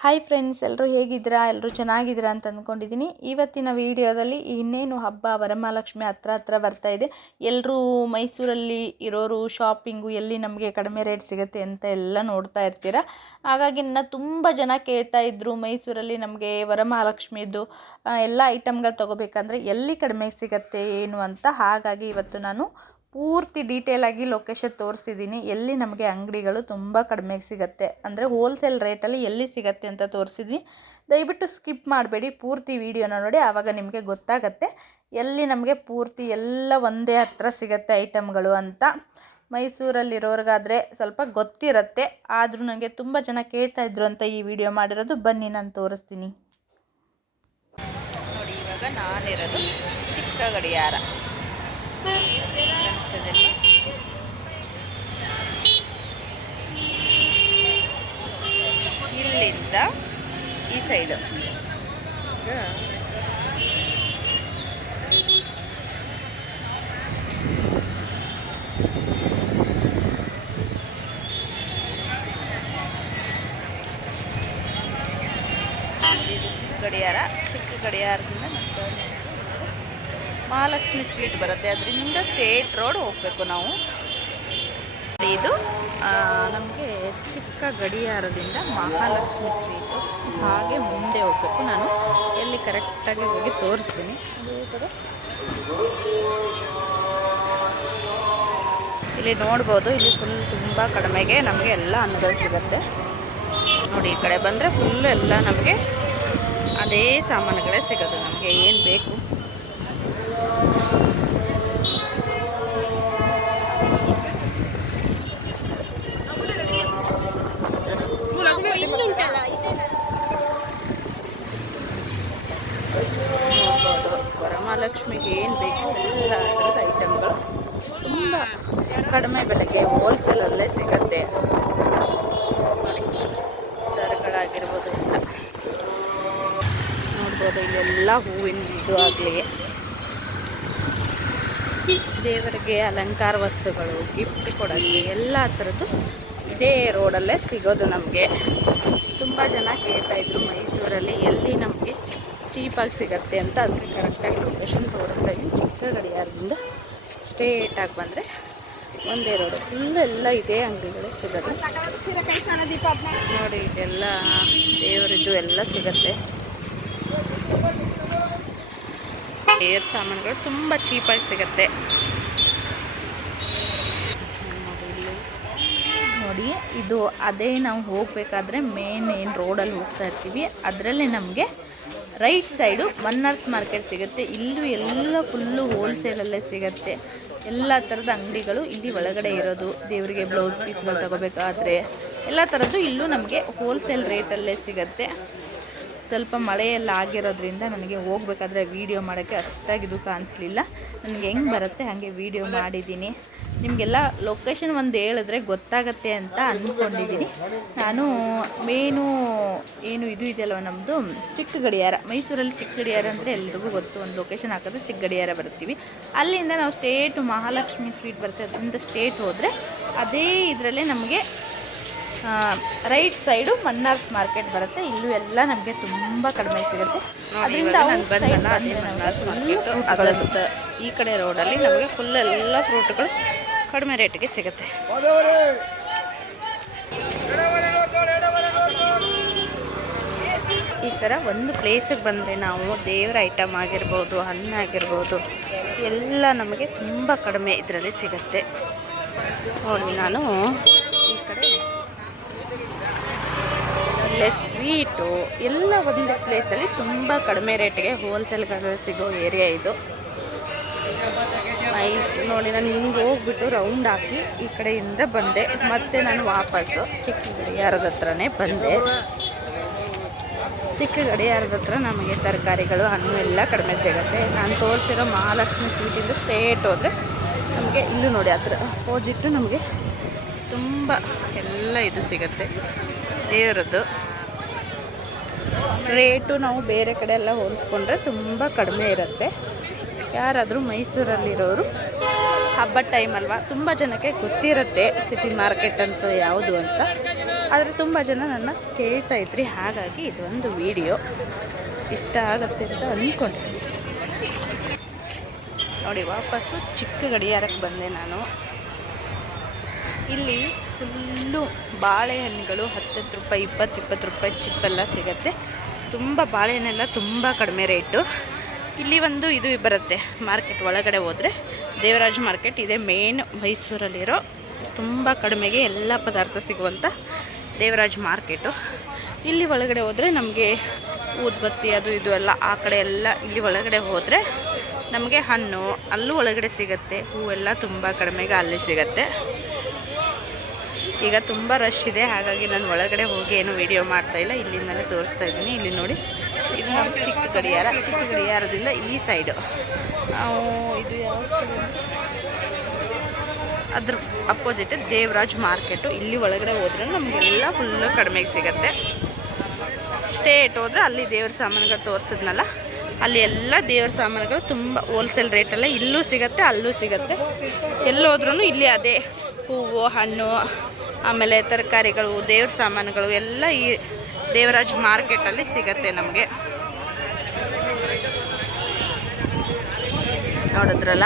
Hi friends ಎಲ್ಲರೂ ಹೇಗಿದ್ದೀರಾ? ಎಲ್ಲರೂ ಚೆನ್ನಾಗಿದ್ದೀರಾ ಅಂತ ಅಂದ್ಕೊಂಡಿದ್ದೀನಿ. ಇವತ್ತಿನ ವಿಡಿಯೋದಲ್ಲಿ ಇನ್ನೇನು ಹಬ್ಬ, ವರಮಹಾಲಕ್ಷ್ಮಿ ಹತ್ರ ಹತ್ರ ಬರ್ತಾ ಇದೆ. ಎಲ್ಲರೂ ಮೈಸೂರಲ್ಲಿ ಇರೋರು ಶಾಪಿಂಗು ಎಲ್ಲಿ ನಮಗೆ ಕಡಿಮೆ ರೇಟ್ ಸಿಗುತ್ತೆ ಅಂತ ಎಲ್ಲ ನೋಡ್ತಾ ಇರ್ತೀರ? ಹಾಗಾಗಿ ನನ್ನ ತುಂಬ ಜನ ಕೇಳ್ತಾ ಇದ್ರು, ಮೈಸೂರಲ್ಲಿ ನಮಗೆ ವರಮಹಾಲಕ್ಷ್ಮಿದು ಎಲ್ಲ ಐಟಮ್ಗಳು ತೊಗೋಬೇಕಂದ್ರೆ ಎಲ್ಲಿ ಕಡಿಮೆ ಸಿಗುತ್ತೆ, ಏನು ಅಂತ. ಹಾಗಾಗಿ ಇವತ್ತು ನಾನು ಪೂರ್ತಿ ಡೀಟೇಲಾಗಿ ಲೊಕೇಶನ್ ತೋರಿಸಿದ್ದೀನಿ ಎಲ್ಲಿ ನಮಗೆ ಅಂಗಡಿಗಳು ತುಂಬ ಕಡಿಮೆಗೆ ಸಿಗುತ್ತೆ. ಅಂದರೆ ಹೋಲ್ಸೇಲ್ ರೇಟಲ್ಲಿ ಎಲ್ಲಿ ಸಿಗುತ್ತೆ ಅಂತ ತೋರಿಸಿದ್ದೀನಿ ದಯವಿಟ್ಟು ಸ್ಕಿಪ್ ಮಾಡಬೇಡಿ. ಪೂರ್ತಿ ವಿಡಿಯೋನ ನೋಡಿ, ಆವಾಗ ನಿಮಗೆ ಗೊತ್ತಾಗತ್ತೆ. ಎಲ್ಲಿ ನಮಗೆ ಪೂರ್ತಿ ಎಲ್ಲ ಒಂದೇ ಹತ್ರ ಸಿಗುತ್ತೆ ಐಟಮ್ಗಳು ಅಂತ. ಮೈಸೂರಲ್ಲಿರೋರ್ಗಾದರೆ ಸ್ವಲ್ಪ ಗೊತ್ತಿರುತ್ತೆ. ಆದರೂ ನನಗೆ ತುಂಬ ಜನ ಕೇಳ್ತಾ ಇದ್ರು ಅಂತ ಈ ವಿಡಿಯೋ ಮಾಡಿರೋದು. ಬನ್ನಿ, ನಾನು ತೋರಿಸ್ತೀನಿ. ನೋಡಿ, ಇವಾಗ ನಾನಿರೋದು ಚಿಕ್ಕ ಗಡಿಯಾರ ಈ ಸೈಡು ಇದು ಚಿಕ್ಕ ಗಡಿಯಾರ ಚಿಕ್ಕ ಗಡಿಯಾರದಿಂದ ಮತ್ತೆ ಮಹಾಲಕ್ಷ್ಮಿ ಸ್ವೀಟ್ ಬರುತ್ತೆ ಅದರಿಂದ ಸ್ಟೇಟ್ ರೋಡ್ ಹೋಗಬೇಕು ನಾವು ಇದು ನಮಗೆ ಚಿಕ್ಕ ಗಡಿಯಾರದಿಂದ ಮಹಾಲಕ್ಷ್ಮಿ ಸ್ವೀಟು ಹಾಗೆ ಮುಂದೆ ಹೋಗಬೇಕು. ನಾನು ಎಲ್ಲಿ ಕರೆಕ್ಟಾಗಿ ಹೋಗಿ ತೋರಿಸ್ತೀನಿ. ಇಲ್ಲಿ ನೋಡ್ಬೋದು, ಇಲ್ಲಿ ಫುಲ್ ತುಂಬ ಕಡಿಮೆಗೆ ನಮಗೆ ಎಲ್ಲ ಹಣ್ಣುಗಳು ಸಿಗುತ್ತೆ. ನೋಡಿ, ಈ ಕಡೆ ಬಂದರೆ ಫುಲ್ ಎಲ್ಲ ನಮಗೆ ಅದೇ ಸಾಮಾನುಗಳೇ ಸಿಗೋದು ನಮಗೆ, ಏನು ಬೇಕು ನೋಡ್ಬೋದು ವರಮಹಾಲಕ್ಷ್ಮಿಗೆ ಏನು ಬೇಕು ಎಲ್ಲ ಥರದ ಐಟಮ್ಗಳು. ತುಂಬ ಕಡಿಮೆ ಬೆಲೆಗೆ ಹೋಲ್ಸೇಲಲ್ಲೇ ಸಿಗತ್ತೆ. ಸರಗಳಾಗಿರ್ಬೋದು ನೋಡ್ಬೋದು ಇಲ್ಲೆಲ್ಲ ಹೂವಿನ ಇದು ಆಗಲಿ. ದೇವರಿಗೆ ಅಲಂಕಾರ ವಸ್ತುಗಳು ಗಿಫ್ಟ್ ಕೊಡೋಕ್ಕೆ ಎಲ್ಲ ಥರದ್ದು ಇದೇ ರೋಡಲ್ಲೇ ಸಿಗೋದು ನಮಗೆ. ತುಂಬ ಜನ ಕೇಳ್ತಾ ಇದ್ರು ಮೈಸೂರಲ್ಲಿ ಎಲ್ಲಿ ನಮಗೆ ಚೀಪಾಗಿ ಸಿಗತ್ತೆ ಅಂತ ಅದಕ್ಕೆ ಕರೆಕ್ಟಾಗಿ ಲೊಕೇಶನ್ ತೋರಿಸ್ತಾ ಇದ್ದೀನಿ. ಚಿಕ್ಕ ಗಡಿಯಾರದಿಂದ ಸ್ಟ್ರೇಟಾಗಿ ಬಂದರೆ ಒಂದೇ ರೋಡು ಫುಲ್ ಎಲ್ಲ ಇದೇ ಅಂಗಡಿಗಳು ಸಿಗುತ್ತೆ. ನೋಡಿ, ಇದೆಲ್ಲ ದೇವರಿದ್ದು ಎಲ್ಲ ಸಿಗತ್ತೆ. ಏರ್ ಸಾಮಾನುಗಳು ತುಂಬ ಚೀಪಾಗಿ ಸಿಗತ್ತೆ. ನೋಡಿ, ಇದು ಅದೇ ನಾವು ಹೋಗಬೇಕಾದ್ರೆ ಮೇನ್ ಏನು ರೋಡಲ್ಲಿ ಹೋಗ್ತಾ ಇರ್ತೀವಿ, ಅದರಲ್ಲೇ ನಮಗೆ ರೈಟ್ ಸೈಡು ಮನ್ನರ್ಸ್ ಮಾರ್ಕೆಟ್ ಸಿಗುತ್ತೆ. ಇಲ್ಲೂ ಎಲ್ಲ ಫುಲ್ಲು ಹೋಲ್ಸೇಲಲ್ಲೇ ಸಿಗುತ್ತೆ. ಎಲ್ಲ ಥರದ ಅಂಗಡಿಗಳು ಇಲ್ಲಿ ಒಳಗಡೆ ಇರೋದು. ದೇವರಿಗೆ ಬ್ಲೌಸ್ ಪೀಸ್ಗಳು ತಗೋಬೇಕಾದ್ರೆ ಎಲ್ಲ ಥರದ್ದು ಇಲ್ಲೂ ನಮಗೆ ಹೋಲ್ಸೇಲ್ ರೇಟಲ್ಲೇ ಸಿಗುತ್ತೆ. ಸ್ವಲ್ಪ ಮಳೆಯೆಲ್ಲ ಆಗಿರೋದ್ರಿಂದ ನನಗೆ ಹೋಗ್ಬೇಕಾದ್ರೆ ವೀಡಿಯೋ ಮಾಡೋಕ್ಕೆ ಅಷ್ಟಾಗಿ ಇದು ಕಾಣಿಸ್ಲಿಲ್ಲ. ನನಗೆ ಹೆಂಗೆ ಬರುತ್ತೆ ಹಾಗೆ ವೀಡಿಯೋ ಮಾಡಿದ್ದೀನಿ. ನಿಮಗೆಲ್ಲ ಲೊಕೇಶನ್ ಒಂದು ಹೇಳಿದ್ರೆ ಗೊತ್ತಾಗತ್ತೆ ಅಂತ ಅಂದ್ಕೊಂಡಿದ್ದೀನಿ ನಾನು ಮೇನು ಏನು ಇದು ಇದೆಯಲ್ವ ನಮ್ಮದು ಚಿಕ್ಕ ಗಡಿಯಾರ ಮೈಸೂರಲ್ಲಿ ಚಿಕ್ಕ ಗಡಿಯಾರ ಅಂದರೆ ಎಲ್ರಿಗೂ ಗೊತ್ತು. ಒಂದು ಲೊಕೇಶನ್ ಹಾಕಿದ್ರೆ ಚಿಕ್ಕ ಗಡಿಯಾರ ಬರ್ತೀವಿ ಅಲ್ಲಿಂದ ನಾವು ಸ್ಟೇಟ್ ಮಹಾಲಕ್ಷ್ಮಿ ಸ್ವೀಟ್ ಬರ್ತೀವಿ ಅದರಿಂದ ಸ್ಟೇಟ್ ಹೋದರೆ ಅದೇ ಇದರಲ್ಲೇ ನಮಗೆ ರೈಟ್ ಸೈಡು ಮನ್ನಾರ್ಸ್ ಮಾರ್ಕೆಟ್ ಬರುತ್ತೆ. ಇಲ್ಲೂ ಎಲ್ಲ ನಮಗೆ ತುಂಬ ಕಡಿಮೆ ಸಿಗುತ್ತೆ. ಅದರಿಂದ ಈ ಕಡೆ ರೋಡಲ್ಲಿ ನಮಗೆ ಫುಲ್ ಎಲ್ಲ ಫ್ರೂಟ್ಗಳು ಕಡಿಮೆ ರೇಟಿಗೆ ಸಿಗುತ್ತೆ. ಈ ಥರ ಒಂದು ಪ್ಲೇಸಿಗೆ ಬಂದರೆ ನಾವು ದೇವರ ಐಟಮ್ ಆಗಿರ್ಬೋದು ಹಣ್ಣು ಆಗಿರ್ಬೋದು, ಎಲ್ಲ ನಮಗೆ ತುಂಬ ಕಡಿಮೆ ಇದರಲ್ಲಿ ಸಿಗುತ್ತೆ. ನೋಡಿ, ನಾನು ಈ ಕಡೆ ಇಲ್ಲೇ ಸ್ವೀಟು ಎಲ್ಲ ಒಂದು ಪ್ಲೇಸಲ್ಲಿ ತುಂಬ ಕಡಿಮೆ ರೇಟ್ಗೆ ಹೋಲ್ಸೇಲ್ಗಳಲ್ಲಿ ಸಿಗೋ ಏರಿಯಾ ಇದು. ನೈಸ್ ನೋಡಿ, ನಾನು ಹಿಂಗೆ ಹೋಗ್ಬಿಟ್ಟು ರೌಂಡ್ ಹಾಕಿ ಈ ಕಡೆಯಿಂದ ಬಂದೆ. ಮತ್ತೆ ನಾನು ವಾಪಸ್ಸು ಚಿಕ್ಕ ಗಡಿಯಾರದ ಹತ್ರನೇ ಬಂದೆ. ಚಿಕ್ಕ ಗಡಿಯಾರದ ಹತ್ರ ನಮಗೆ ತರಕಾರಿಗಳು, ಹಣ್ಣು ಎಲ್ಲ ಕಡಿಮೆ ಸಿಗುತ್ತೆ. ನಾನು ತೋರಿಸಿರೋ ಮಹಾಲಕ್ಷ್ಮಿ ಸ್ವೀಟಿಂದ ಸ್ಟೇಟ್ ಹೋದರೆ ನಮಗೆ ಇಲ್ಲೂ ನೋಡಿ ಹತ್ರ ಅಪೋಸಿಟ್ಟು ನಮಗೆ ತುಂಬ ಎಲ್ಲ ಇದು ಸಿಗುತ್ತೆ. ದೇವರದ್ದು. ರೇಟು ನಾವು ಬೇರೆ ಕಡೆ ಎಲ್ಲ ಹೋಲಿಸ್ಕೊಂಡ್ರೆ ತುಂಬ ಕಡಿಮೆ ಇರುತ್ತೆ. ಯಾರಾದರೂ ಮೈಸೂರಲ್ಲಿರೋರು, ಹಬ್ಬದ ಟೈಮ್ ಅಲ್ವಾ, ತುಂಬ ಜನಕ್ಕೆ ಗೊತ್ತಿರುತ್ತೆ ಸಿಟಿ ಮಾರ್ಕೆಟ್ ಅಂತ ಯಾವುದು ಅಂತ. ಆದರೆ ತುಂಬ ಜನ ನನ್ನ ಕೇಳ್ತಾ ಇದ್ರಿ, ಹಾಗಾಗಿ ಇದೊಂದು ವಿಡಿಯೋ ಇಷ್ಟ ಆಗುತ್ತೆ ಅಂತ ಅಂದ್ಕೊಂಡೆ ನೋಡಿ, ವಾಪಸ್ಸು ಚಿಕ್ಕ ಗಡಿಯಾರಕ್ಕೆ ಬಂದೆ ನಾನು. ಇಲ್ಲಿ ಫುಲ್ಲು ಬಾಳೆಹಣ್ಣುಗಳು ಹತ್ತತ್ತು ರೂಪಾಯಿ, ಇಪ್ಪತ್ತು ಇಪ್ಪತ್ತು ರೂಪಾಯಿ ಚಿಪ್ಪೆಲ್ಲ ಸಿಗುತ್ತೆ. ತುಂಬ ಬಾಳೆಹಣ್ಣೆಲ್ಲ ತುಂಬ ಕಡಿಮೆ ರೇಟು ಇಲ್ಲಿ ಒಂದು ಇದು ಬರುತ್ತೆ ಮಾರ್ಕೆಟ್ ಒಳಗಡೆ ಹೋದರೆ. ದೇವರಾಜ್ ಮಾರ್ಕೆಟ್ ಇದೆ ಮೇನ್ ಮೈಸೂರಲ್ಲಿರೋ ತುಂಬ ಕಡಿಮೆಗೆ ಎಲ್ಲ ಪದಾರ್ಥ ಸಿಗುವಂಥ ದೇವರಾಜ್ ಮಾರ್ಕೆಟು. ಇಲ್ಲಿ ಒಳಗಡೆ ಹೋದರೆ ನಮಗೆ ಊದ್ಬತ್ತಿ, ಅದು ಇದು ಎಲ್ಲ ಆ ಕಡೆ ಎಲ್ಲ ಇಲ್ಲಿ ಒಳಗಡೆ ಹೋದರೆ ನಮಗೆ ಹಣ್ಣು, ಅಲ್ಲೂ ಒಳಗಡೆ ಸಿಗುತ್ತೆ. ಹೂವೆಲ್ಲ ತುಂಬ ಕಡಿಮೆಗೆ ಅಲ್ಲಿ ಸಿಗತ್ತೆ. ಈಗ ತುಂಬ ರಶ್ ಇದೆ, ಹಾಗಾಗಿ ನಾನು ಒಳಗಡೆ ಹೋಗಿ ಏನು ವಿಡಿಯೋ ಮಾಡ್ತಾ ಇಲ್ಲ, ಇಲ್ಲಿಂದಲೇ ತೋರಿಸ್ತಾ ಇದ್ದೀನಿ. ಇಲ್ಲಿ ನೋಡಿ, ಇದು ನಮ್ಮ ಚಿಕ್ಕ ಗಡಿಯಾರ. ಚಿಕ್ಕ ಗಡಿಯಾರದಿಂದ ಈ ಸೈಡು ಇದು ಯಾವ? ಅದ್ರ ಅಪೋಸಿಟ್ ದೇವರಾಜ್ ಮಾರ್ಕೆಟು ಇಲ್ಲಿ ಒಳಗಡೆ ಹೋದ್ರೆ ನಮಗೆಲ್ಲ ಫುಲ್ಲು ಕಡಿಮೆಗೆ ಸಿಗುತ್ತೆ. ಸ್ಟೇಟ್ ಹೋದ್ರೆ ಅಲ್ಲಿ ದೇವ್ರ ಸಾಮಾನುಗಳು ತೋರಿಸಿದ್ನಲ್ಲ, ಅಲ್ಲಿ ಎಲ್ಲ ದೇವ್ರ ಸಾಮಾನುಗಳು ತುಂಬ ಹೋಲ್ಸೇಲ್ ರೇಟಲ್ಲ ಇಲ್ಲೂ ಸಿಗತ್ತೆ, ಅಲ್ಲೂ ಸಿಗತ್ತೆ. ಎಲ್ಲೋದ್ರೂ ಇಲ್ಲಿ ಅದೇ ಹೂವು, ಹಣ್ಣು ಆಮೇಲೆ ತರಕಾರಿಗಳು ದೇವ್ರ ಸಾಮಾನುಗಳು ಎಲ್ಲ ಈ ದೇವರಾಜ್ ಮಾರ್ಕೆಟಲ್ಲಿ ಸಿಗತ್ತೆ ನಮಗೆ. ನೋಡಿದ್ರಲ್ಲ?